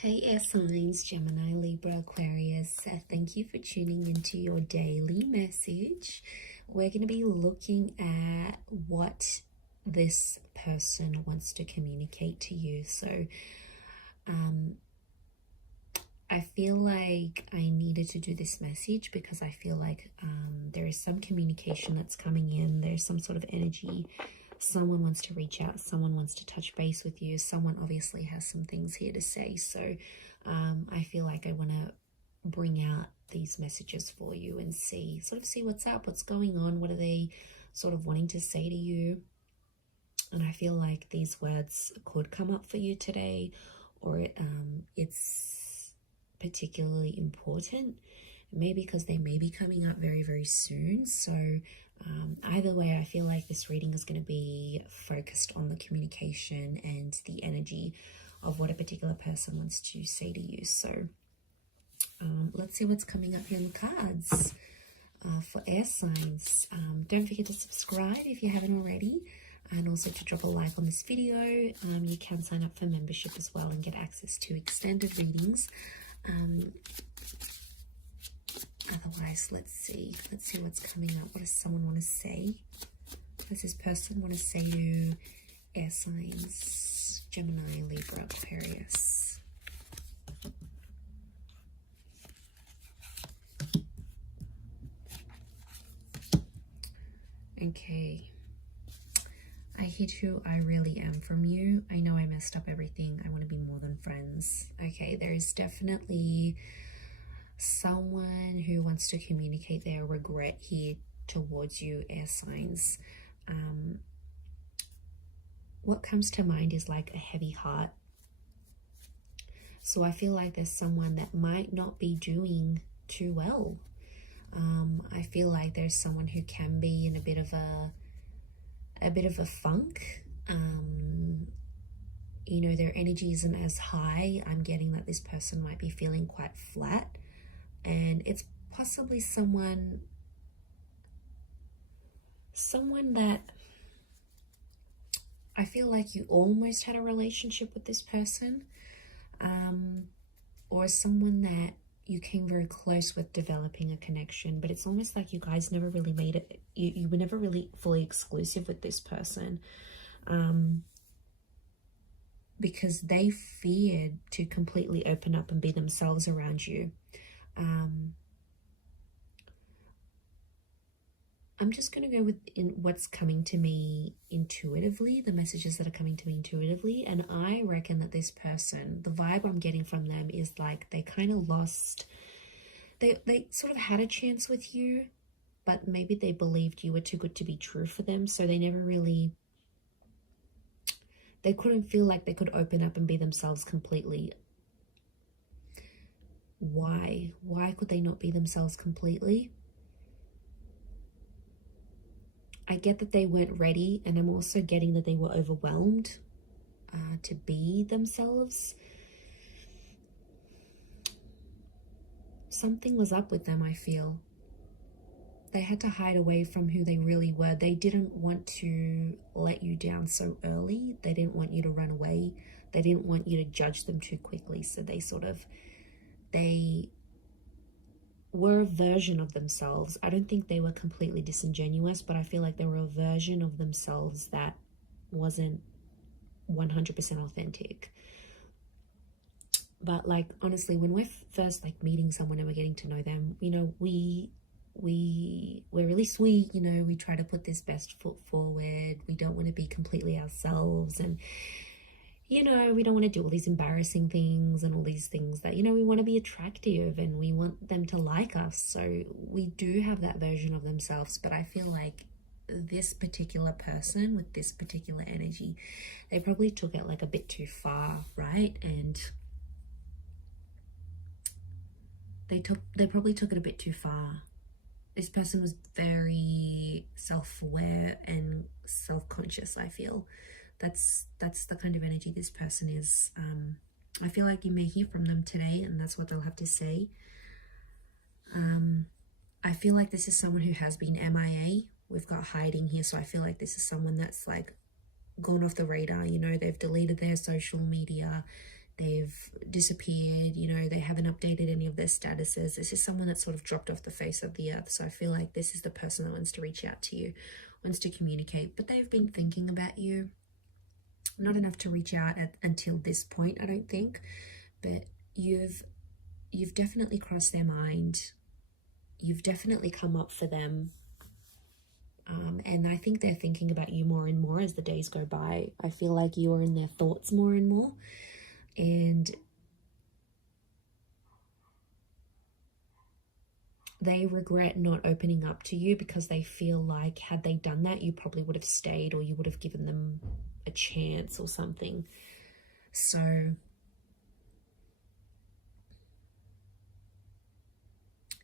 Hey air signs, Gemini, Libra, Aquarius, thank you for tuning into your daily message. We're going to be looking at what this person wants to communicate to you. So I feel like I needed to do this message because I feel like there is some communication that's coming in. There's some sort of energy. Someone wants to reach out. Someone wants to touch base with you. Someone obviously has some things here to say. So I feel like I want to bring out these messages for you and see what's up, what's going on, what are they sort of wanting to say to you. And I feel like these words could come up for you today, or it's particularly important, maybe because they may be coming up very, very soon. So either way, I feel like this reading is going to be focused on the communication and the energy of what a particular person wants to say to you. So let's see what's coming up here in the cards for air signs. Don't forget to subscribe if you haven't already, and also to drop a like on this video. You can sign up for membership as well and get access to extended readings. Otherwise, let's see what's coming up. What does someone want to say? What does this person want to say to air signs, Gemini, Libra, Aquarius? Okay. I hit who I really am from you. I know I messed up everything. I want to be more than friends. Okay, there is definitely someone who wants to communicate their regret here towards you, air signs. What comes to mind is like a heavy heart. So I feel like there's someone that might not be doing too well. I feel like there's someone who can be in a bit of a funk. You know, their energy isn't as high. I'm getting that this person might be feeling quite flat, and it's possibly someone that I feel like you almost had a relationship with this person, or someone that you came very close with developing a connection, but it's almost like you guys never really made it. You were never really fully exclusive with this person, because they feared to completely open up and be themselves around you. I'm just going to go with what's coming to me intuitively, the messages that are coming to me intuitively. And I reckon that this person, the vibe I'm getting from them is like they kind of lost, they sort of had a chance with you, but maybe they believed you were too good to be true for them. So they never really, they couldn't feel like they could open up and be themselves completely. Why? Why could they not be themselves completely? I get that they weren't ready, and I'm also getting that they were overwhelmed to be themselves. Something was up with them, I feel. They had to hide away from who they really were. They didn't want to let you down so early. They didn't want you to run away. They didn't want you to judge them too quickly. So they were a version of themselves. I don't think they were completely disingenuous, but I feel like they were a version of themselves that wasn't 100% authentic. But like, honestly, when we're first like meeting someone and we're getting to know them, you know, we're really sweet, you know, we try to put this best foot forward. We don't want to be completely ourselves, and you know, we don't want to do all these embarrassing things and all these things that, you know, we want to be attractive and we want them to like us. So we do have that version of themselves, but I feel like this particular person with this particular energy, they probably took it like a bit too far, right? And they probably took it a bit too far. This person was very self-aware and self-conscious, I feel. That's the kind of energy this person is. I feel like you may hear from them today, and that's what they'll have to say. I feel like this is someone who has been MIA. We've got hiding here, so I feel like this is someone that's like gone off the radar. You know, they've deleted their social media. they've disappeared, you know, they haven't updated any of their statuses. This is someone that's sort of dropped off the face of the earth. So I feel like this is the person that wants to reach out to you, wants to communicate, but they've been thinking about you. Not enough to reach out until this point, I don't think, but you've definitely crossed their mind. You've definitely come up for them. And I think they're thinking about you more and more as the days go by. I feel like you are in their thoughts more and more. And they regret not opening up to you because they feel like had they done that, you probably would have stayed, or you would have given them a chance or something. So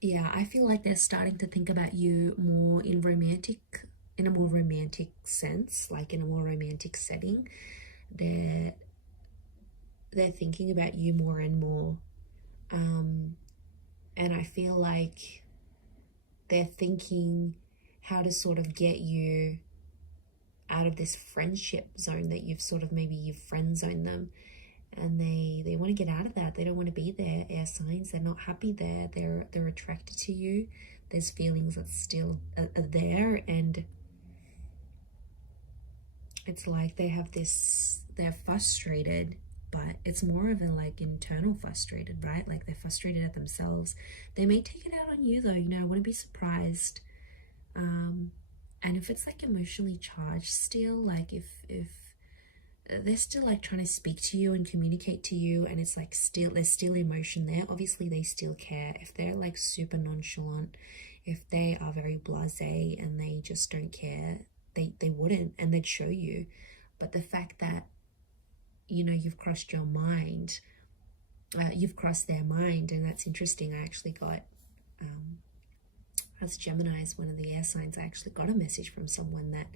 yeah, I feel like they're starting to think about you more in a more romantic sense, like in a more romantic setting. They're thinking about you more and more. And I feel like they're thinking how to sort of get you out of this friendship zone that you've friend zoned them. And they want to get out of that. They don't want to be there, air signs. They're not happy there. They're attracted to you. There's feelings that still are there, and it's like they're frustrated, but it's more of a like internal frustrated, right? Like they're frustrated at themselves. They may take it out on you though, you know, I wouldn't be surprised. And if it's like emotionally charged still, like if they're still like trying to speak to you and communicate to you, and it's like there's still emotion there, obviously they still care. If they're like super nonchalant, if they are very blasé and they just don't care, they wouldn't, and they'd show you. But the fact that, you know, you've crossed your mind, you've crossed their mind, and that's interesting. I actually got as Gemini's, one of the air signs, I actually got a message from someone that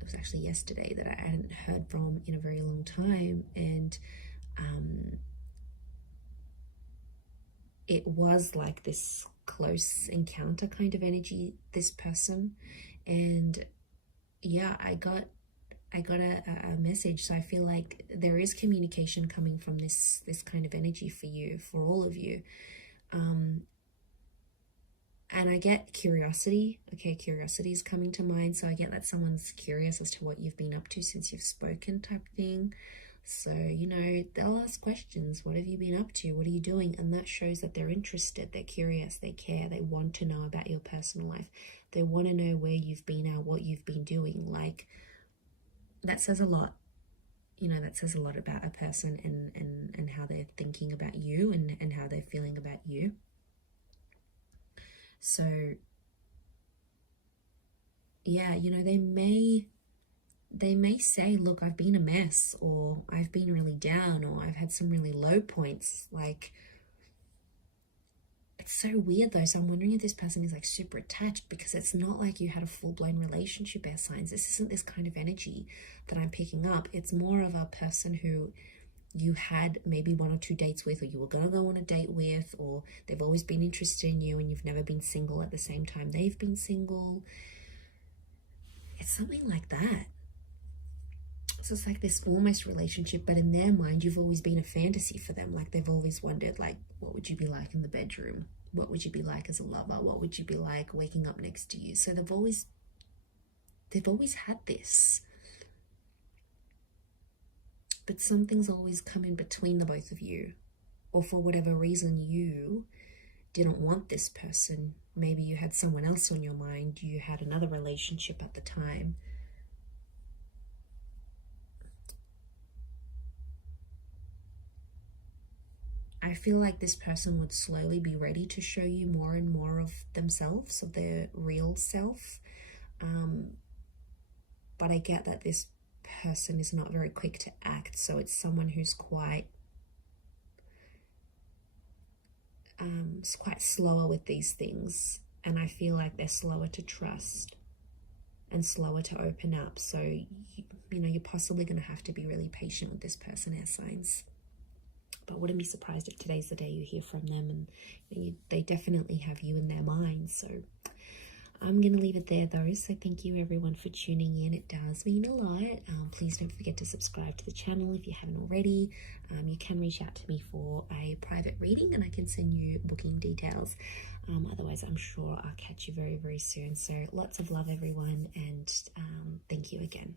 it was actually yesterday, that I hadn't heard from in a very long time, and it was like this close encounter kind of energy, this person. And yeah, I got a message. So I feel like there is communication coming from this kind of energy for you, for all of you. And I get curiosity. Okay, curiosity is coming to mind. So I get that someone's curious as to what you've been up to since you've spoken, type thing. So, you know, they'll ask questions. What have you been up to? What are you doing? And that shows that they're interested, they're curious, they care, they want to know about your personal life. They want to know where you've been at, what you've been doing. Like, that says a lot. You know, that says a lot about a person and how they're thinking about you and how they're feeling about you. So, yeah, you know, they may say, look, I've been a mess, or I've been really down, or I've had some really low points. Like, it's so weird though. So I'm wondering if this person is like super attached, because it's not like you had a full-blown relationship, air signs. This isn't this kind of energy that I'm picking up. It's more of a person who you had maybe 1 or 2 dates with, or you were going to go on a date with, or they've always been interested in you and you've never been single at the same time they've been single. It's something like that. So it's like this almost relationship, but in their mind, you've always been a fantasy for them. Like, they've always wondered, like, what would you be like in the bedroom? What would you be like as a lover? What would you be like waking up next to you? So they've always had this. But something's always come in between the both of you. Or for whatever reason, you didn't want this person. Maybe you had someone else on your mind. You had another relationship at the time. I feel like this person would slowly be ready to show you more and more of themselves, of their real self. But I get that this person is not very quick to act. So it's someone who's quite slower with these things. And I feel like they're slower to trust and slower to open up. So, you know, you're possibly going to have to be really patient with this person, air signs. But wouldn't be surprised if today's the day you hear from them, and they definitely have you in their minds. So I'm going to leave it there though. So thank you everyone for tuning in. It does mean a lot. Please don't forget to subscribe to the channel if you haven't already. You can reach out to me for a private reading and I can send you booking details. Otherwise, I'm sure I'll catch you very, very soon. So lots of love everyone, and thank you again.